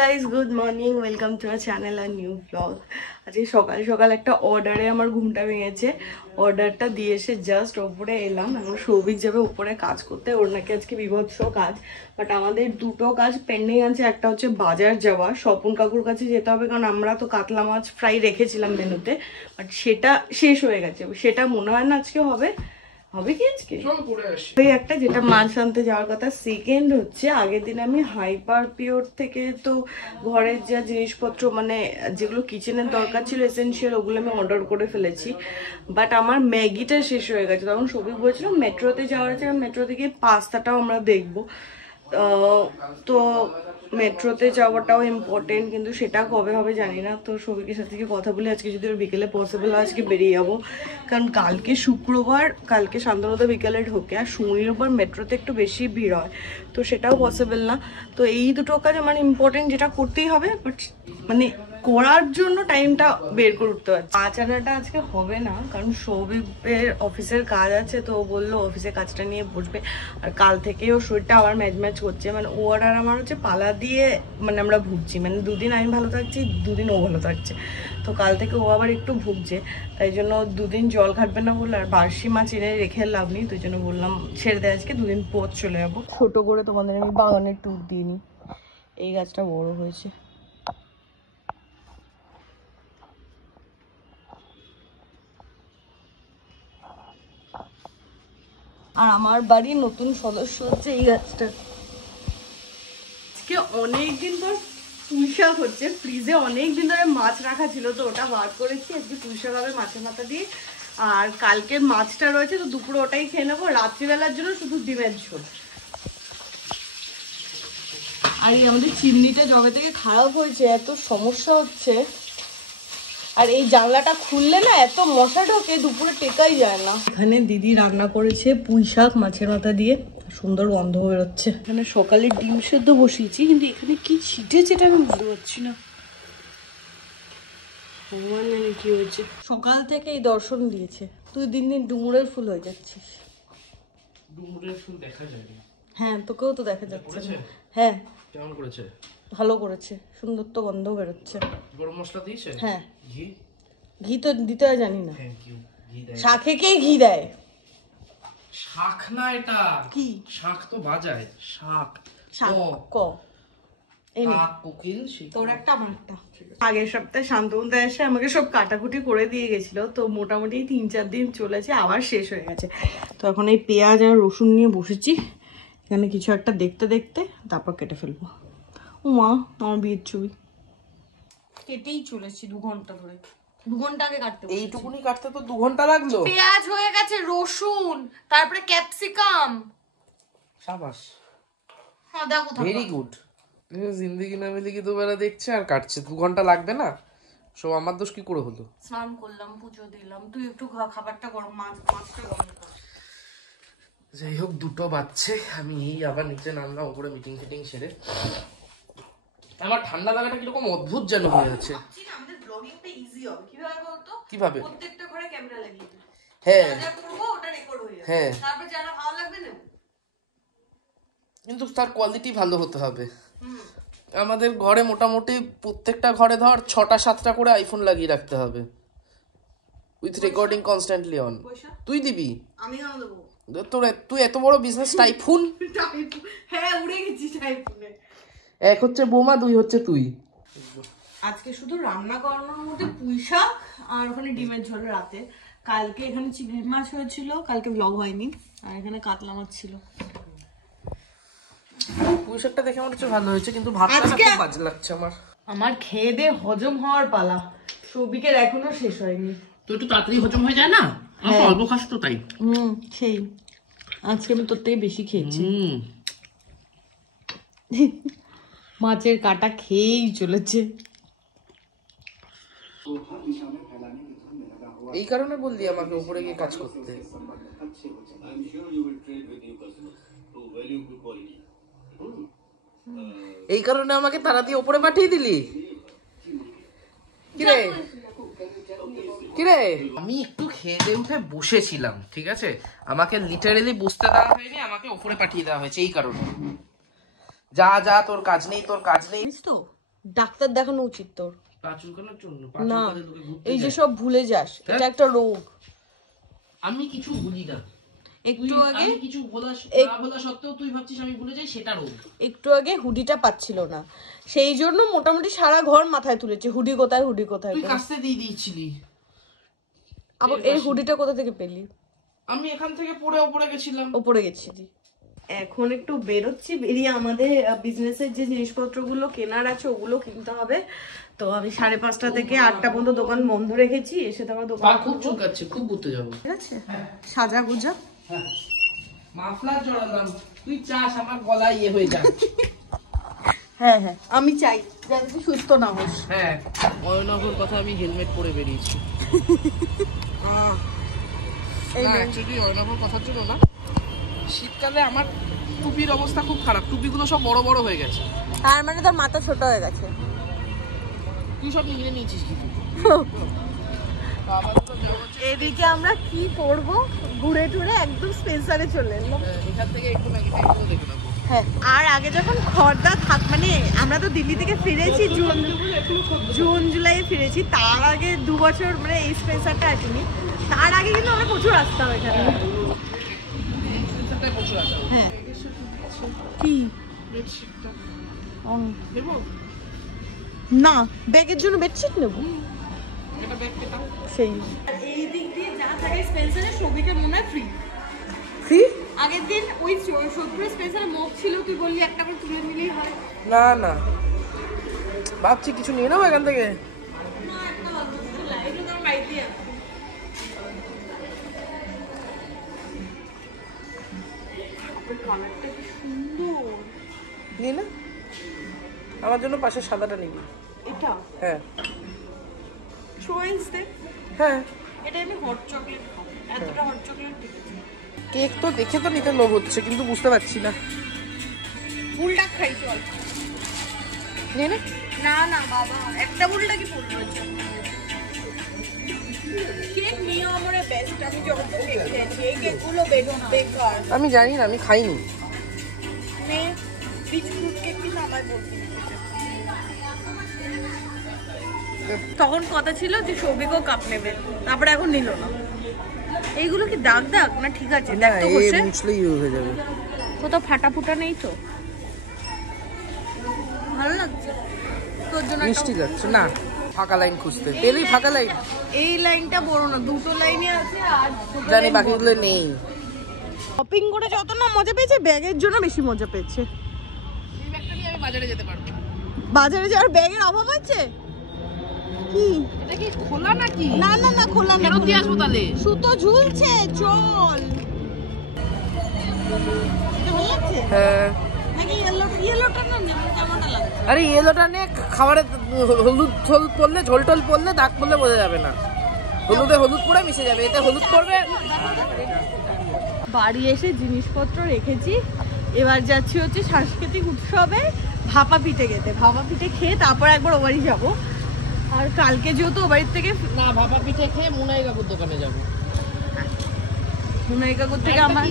Guys, good morning, welcome to our channel আর new blog. আজকে সকাল সকাল একটা অর্ডারে আমার ঘুমটা ভেঙেছে। অর্ডারটা দিয়ে এসে জাস্ট ওপরে এলাম। এখন সৌভিক যাবে উপরে কাজ করতে, ওর নাকি আজকে বিভৎস কাজ। বাট আমাদের দুটো কাজ পেন্ডিং আছে। একটা হচ্ছে বাজার যাওয়া, স্বপন কাকুর কাছে যেতে হবে, কারণ আমরা তো কাতলা মাছ ফ্রাই রেখেছিলাম মেনুতে, বাট সেটা শেষ হয়ে গেছে। সেটা মনে হয় না আজকে হবে। হবে কি আজকে ওই একটা যেটা মাছ আনতে যাওয়ার কথা। সেকেন্ড হচ্ছে আগের দিন আমি হাইপার পিওর থেকে তো ঘরের যা জিনিসপত্র মানে যেগুলো কিচেনের দরকার ছিল এসেনশিয়াল, ওগুলো আমি অর্ডার করে ফেলেছি। বাট আমার ম্যাগিটা শেষ হয়ে গেছে। তখন সবই বলছিল মেট্রোতে যাওয়ার আছে, মেট্রো থেকে পাস্তাটাও আমরা দেখবো। তো মেট্রোতে যাওয়াটাও ইম্পর্টেন্ট, কিন্তু সেটা কবে হবে জানি না। তো সবিকের সাথে কথা বলে আজকে যদি ওর বিকেলে পসিবল হয় আজকে বেরিয়ে যাবো, কারণ কালকে শুক্রবার, কালকে শান্তনুদা বিকেলে ঢোকে, আর শনিবার মেট্রোতে একটু বেশি ভিড় হয়, তো সেটাও পসিবল না। তো এই দুটো কাজ আমার ইম্পর্টেন্ট, যেটা করতেই হবে, বাট মানে করার জন্য টাইমটা বের করে উঠতে পারছি। মাছ আনাটা আজকে হবে না, কারণ সৌভিকের অফিসের কাজ আছে, তো ও বললো অফিসের কাজটা নিয়ে বসবে। আর কাল থেকে ওর শরীরটা আবার ম্যাচ করছে, মানে ও আর আমার হচ্ছে পালা দিয়ে মানে আমরা ভুগছি, মানে দুদিন আমি ভালো থাকছি, দুদিন ও ভালো থাকছে। তো কাল থেকে ও আবার একটু ভুগছে, তাই জন্য দুদিন জল ঘাটবে না বললো। আর বার্ষি মাছ এনে রেখে লাভ নেই, তাই জন্য বললাম ছেড়ে দেয় আজকে, দুদিন পর চলে যাবো। ছোট করে তোমাদের আমি বাগানের ট্যুর দিইনি। এই গাছটা বড় হয়েছে। আর আমার বাড়ির নতুন সদস্য হচ্ছে এই গাছটা। আজকে অনেকদিন পর পুঁই শাক হচ্ছে। ফ্রিজে অনেকদিন ধরে মাছ রাখা ছিল, তো ওটা বার করেছি। আজকে পুঁই শাক হবে মাছের মাথা দিয়ে। আর কালকে মাছটা রয়েছে, তো দুপুরে ওটাই খেয়ে নেবো। রাত্রিবেলার জন্য শুধু ডিমের ঝোল। আর এই আমাদের চিমনিটা জবে থেকে খারাপ হয়েছে, এত সমস্যা হচ্ছে। আর এই জানলাটা খুললে না এত মশা ঢোকে, দুপুরে টেকাই যায় না। এখানে দিদি রান্না করেছে পুঁই শাক মাছের মাথা দিয়ে, সুন্দর গন্ধ বেরোচ্ছে। এখানে সকালে ডিম সেদ্ধ বসিয়েছি, কিন্তু এখানে কি ছিটেছে এটা আমি বুঝতে পারছি না। ভগবান জানে কি হয়েছে। সকাল থেকে এই দর্শন দিয়েছে, তুই দিন দিন ডুমুরের ফুল হয়ে যাচ্ছিস। ডুমুরের ফুল দেখা যায় না। হ্যাঁ, তোকেও তো দেখা যাচ্ছে। হ্যাঁ, কেমন করেছে? ভালো করেছে, সুন্দর তো গন্ধ বেরোচ্ছে। গরম মশলা দিয়েছে? হ্যাঁ। ঘি? ঘি তো দিতে হয় জানি না। Thank you. ঘি দেয়? শাকে কে ঘি দেয়? শাক না এটা। কি? শাক তো বাজায়। শাক। শাক ক। এই নে কোকিল তোর একটা আমার একটা। আগের সপ্তাহে শান্তনুদা এসে আমাকে সব কাটাকুটি করে দিয়ে গেছিল, তো মোটামুটি 3-4 দিন চলেছে, আবার শেষ হয়ে গেছে। তো এখন এই পেঁয়াজ আর রসুন নিয়ে বসেছি, এখানে কিছু একটা দেখতে দেখতে তারপর কেটে ফেলবো। উমা, আমার বিয়ের ছবি কেটেই চলেছি 2 ঘন্টা ধরে। 2 ঘন্টা আগে কাটতে, এইটুকুনি কাটতে তো 2 ঘন্টা লাগলো। পেঁয়াজ হয়ে গেছে, রসুন, তারপরে ক্যাপসিকাম। শাবাশ, হ্যাঁ দেখো, ভেরি গুড। জিন্দেগি না মিলেগি দুবেলা দেখছে আর কাটছে, 2 ঘন্টা লাগবে না। সব আমার দোষ কি করে হলো? স্নান করলাম, পুজো দিলাম, তুই একটু খাবারটা গরম, মাছটা গরম কর। যাই হোক, 2টো বাজছে, আমি এই আবার নিচে নামলাম উপরে মিটিং ফিটিং সেরে। আমার ঠান্ডা লাগাটা কিরকম অদ্ভুত যেন হয়ে আছে। আমাদের ব্লগিংটা ইজি হবে কিভাবে বলতো? কিভাবে? প্রত্যেকটা ঘরে ক্যামেরা লাগিয়ে দিই। হ্যাঁ, যা করব ওটা রেকর্ড হয়ে যাবে। হ্যাঁ, তারপর যারা ভালো লাগবে না, কিন্তু তার কোয়ালিটি ভালো হতে হবে। আমাদের ঘরে মোটামুটি প্রত্যেকটা ঘরে ধর 6টা-7টা করে আইফোন লাগিয়ে রাখতে হবে, উইথ রেকর্ডিং কনস্ট্যান্টলি অন। তুই দিবি? আমি কেন দেবো? তুই এত বড় বিজনেস টাইফুন। হ্যাঁ, উড়ে গেছি টাইফুনে। 1 হচ্ছে বোমা, 2 হচ্ছে তুই। আজকে শুধু রান্না করানোর মধ্যে পুঁই শাক আর ওখানে ডিমের ঝোল রাতে। কালকে এখানে চিংড়ি মাছ হয়েছিল, কালকে ব্লগ হয়নি। আর এখানে কাতলা মাছ ছিল। পুঁই শাকটা দেখে মনে হচ্ছে ভালো হয়েছে, কিন্তু ভাতটা খুব বাজে লাগছে আমার। আমার খেয়ে দিয়ে হজম হওয়ার পালা, সবিকের এখনো শেষ হয়নি। তো একটু তাড়াতাড়ি হজম হয়ে যায় না, অল্প খাস তো তাই। সেই আজকে আমি তোর থেকে বেশি খেয়েছি। মাছের কাটা খেয়েই চলেছে। এই কারণে বললি আমাকে উপরে গিয়ে কাজ করতে। এই কারণে আমাকে তারা দিয়ে উপরে পাঠিয়ে দিলি? কিরে কিরে, আমি একটু খেয়ে দিয়ে উঠে বসেছিলাম, ঠিক আছে, আমাকে লিটারেলি বসতে দেওয়া হয়নি, আমাকে উপরে পাঠিয়ে দেওয়া হয়েছে এই কারণে। যা যা, তোর কাজ নেই, তোর কাজ নেই। তো ডাক্তার দেখানো উচিত তোর। পা চুলকানোর জন্য? না, এই যে সব ভুলে যাস, এটা একটা রোগ। আমি কিছু ভুলি না। একটু আগে আমি কিছু বলা সত্ত্বেও তুই ভাবছিস আমি ভুলে যাই, সেটা রোগ। একটু আগে হুডিটা পাচ্ছিল না, সেই জন্য মোটামুটি সারা ঘর মাথায় তুলেছে, হুডি কোথায় হুডি কোথায়। তুই কাছে দিয়ে দিয়েছিলি। আবার এই হুডিটা কোথা থেকে পেলি? আমি এখান থেকে পড়ে ওপরে গেছিলাম। ওপরে গেছিলি। এখন একটু বেরোচ্ছি, বেরিয়ে আমাদের বিজনেসের যে জিনিসপত্রগুলো কেনার আছে ওগুলো কিনতে হবে। তো আমি 5:30 থেকে 8টা পর্যন্ত দোকান বন্ধ রেখেছি, এসে তারপর দোকান খুব চুলকাচ্ছে, খুব ঘুরতে যাবো। ঠিক আছে, সাজা গুজা। মাফলার জড়ালাম, তুই চাস আমার গলা ইয়ে হয়ে যাক। হ্যাঁ হ্যাঁ, আমি চাই যাতে তুই সুস্থ না হোস। হ্যাঁ, অয়নগর কথা আমি হেলমেট পরে বেরিয়েছি। অয়নগর কথার জন্য না, শীতকালে আমার টুপির অবস্থা খুব খারাপ, টুপিগুলো সব বড় বড় হয়ে গেছে। তার মানে তোর মাথা ছোট হয়ে গেছে। তুই সব নিয়ে নিয়েছিস কি? এদিকে আমরা কি করব, ঘুরে টুরে একদম স্পেন্সারে চলে এলাম। এখান থেকে একটু ম্যাগনেটাইজও দেখে নেবো। হ্যাঁ, আর আগে যখন খর্দা মানে আমরা তো দিল্লি থেকে ফিরেছি জুন জুলাই ফিরেছি, তার আগে 2 বছর মানে এই স্পেন্সারটা আসেনি। তার আগে কিন্তু আমরা প্রচুর আসতাম এখানে। হ্যাঁ, কি না ব্যাগের জন্য বেডশিট নেব, সেই এই দিক দিয়ে যা থাকে স্পেন্সারে সবিকে মনে হয় ফ্রি। আগের দিন ওই 70 স্পেন্সারে মগ ছিল, তুই বললি একটা করে তুলে নিলেই হয়। না না, ভাবছি কিছু নিয়ে নেবো এখান থেকে। না, একটা ভালো লাইট তো আমার বাড়িতে আছে। কালারটা কি সুন্দর। নিয়ে না, আমার জন্য পাশে সাদাটা নিবি। এটা হ্যাঁ চয়েস দে। হ্যাঁ, এটা আমি হট চকলেট খাবো, এতটা হট চকলেট ঠিক আছে। কেক তো দেখে তো নিতে লোভ হচ্ছে, কিন্তু বুঝতে পারছি না। বুলটা খাই চল। নিয়ে নে। না না বাবা, একটা বুলটা কি পড়লো? কেক নিয়ে আমার বেস্ট, আমি যখন কেক খেয়েছি এই কেকগুলো বেকার। আমি জানি না, আমি খাইনি। নে রিচ ফ্রুট কেক কিন্তু আমায় বলবি না। তখন কথা ছিল যে সৌভিকও কাপ নেবে, তারপরে এখন নিল না। এইগুলো কি দাগ দাগ না ঠিক আছে? দেখ তো বসে, মুছলেই হয়ে যাবে। কোথাও ফাটা ফুটা নেই তো? ভালো লাগছে তোর জন্য। মিষ্টি লাগছে না, ফাঁকা লাইন খুঁজতে পেলি। ফাঁকা লাইন, এই লাইনটা বড় না, দুটো লাইনই আছে আর জানি বাকিগুলো নেই। শপিং করে যত না মজা পেয়েছে, ব্যাগের জন্য বেশি মজা পেয়েছে। এই ব্যাগটা নিয়ে আমি বাজারে যেতে পারবো। বাজারে যাওয়ার ব্যাগের অভাব আছে কি? এটা কি খোলা নাকি? না না না, খোলা না। ফেরত দিয়ে আসবো তাহলে। সুতো ঝুলছে, চল। ভালো লাগছে? হ্যাঁ। নাকি ইয়েলোটা না নেব? কেমনটা লাগছে? আরে ইয়েলোটা নে, খাবারে হলুদ পড়লে, ঝোল টোল পড়লে, দাগ পড়লে বোঝা যাবে না। হলুদে হলুদ পড়ে মিশে যাবে, এতে হলুদ পড়বে। বাড়ি এসে জিনিসপত্র রেখেছি, এবার যাচ্ছি হচ্ছে সাংস্কৃতিক উৎসবে ভাপা পিঠে খেতে। ভাপা পিঠে খেয়ে তারপর একবার ও বাড়ি যাবো। আর কালকে যেহেতু ও বাড়ির থেকে না, ভাপা পিঠে খেয়ে মুনাই কাকুর দোকানে যাবো। মুনাই কাকুর থেকে আমার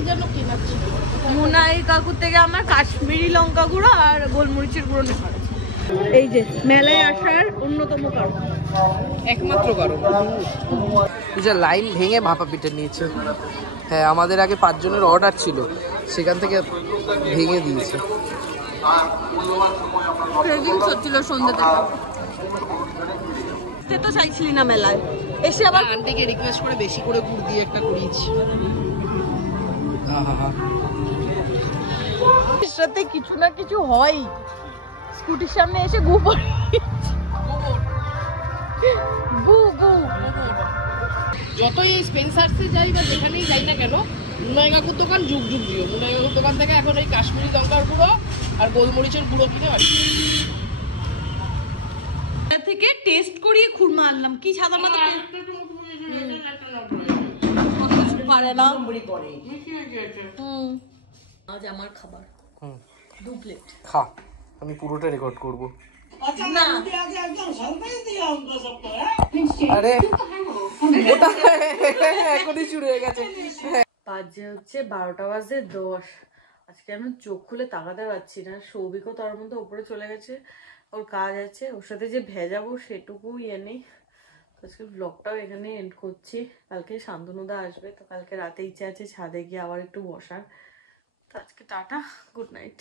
মুনাই কাকুর থেকে আমার কাশ্মীরি লঙ্কা গুঁড়ো আর গোলমরিচের গুঁড়ো নেওয়া আছে। এই যে মেলায় আসার অন্যতম কারণ, একমাত্র কারণ। যে লাইন ভেঙে ভাপা পিঠে নিয়েছে। হ্যাঁ, আমাদের আগে 5 জনের অর্ডার ছিল, সেখান থেকে ভেঙে দিয়েছে। ক্রেভিংস হচ্ছিল সন্ধ্যে থেকে, তো চাইছিলি না মেলায় এসে। আবার আন্টিকে রিকোয়েস্ট করে বেশি করে গুড় দিয়ে একটা করিয়েছি। সাথে কিছু না কিছু হয়। স্কুটির সামনে এসে গু পড়ে, যতই স্পেন্সার্সে যাই বা যেখানেই যাই না কেন, মুনাই কাকুর দোকান যুগ যুগ দিও। মুনাই কাকুর দোকান থেকে এখন এই কাশ্মীরি লঙ্কার গুঁড়ো আর গোলমরিচের গুঁড়ো কিনে বাড়ি থেকে টেস্ট করিয়ে খুরমা আনলাম। কি সাদা মাথা পারে না। আজ আমার খাবার 2 প্লেট। খা, আমি পুরোটা রেকর্ড করব। আরে ওটা এখনই শুরু হয়ে গেছে। বাজে হচ্ছে 12টা বাজে 10। আজকে আমি চোখ খুলে তাকাতে পারছি না। সৌভিকও তার মধ্যে উপরে চলে গেছে, ওর কাজ আছে, ওর সাথে যে ভেজাবো সেটুকু ইয়ে নেই। তো আজকে ব্লগটাও এখানে এন্ড করছি। কালকে শান্তনুদা আসবে, তো কালকে রাতে ইচ্ছে আছে ছাদে গিয়ে আবার একটু বসার। তো আজকে টাটা, গুড নাইট।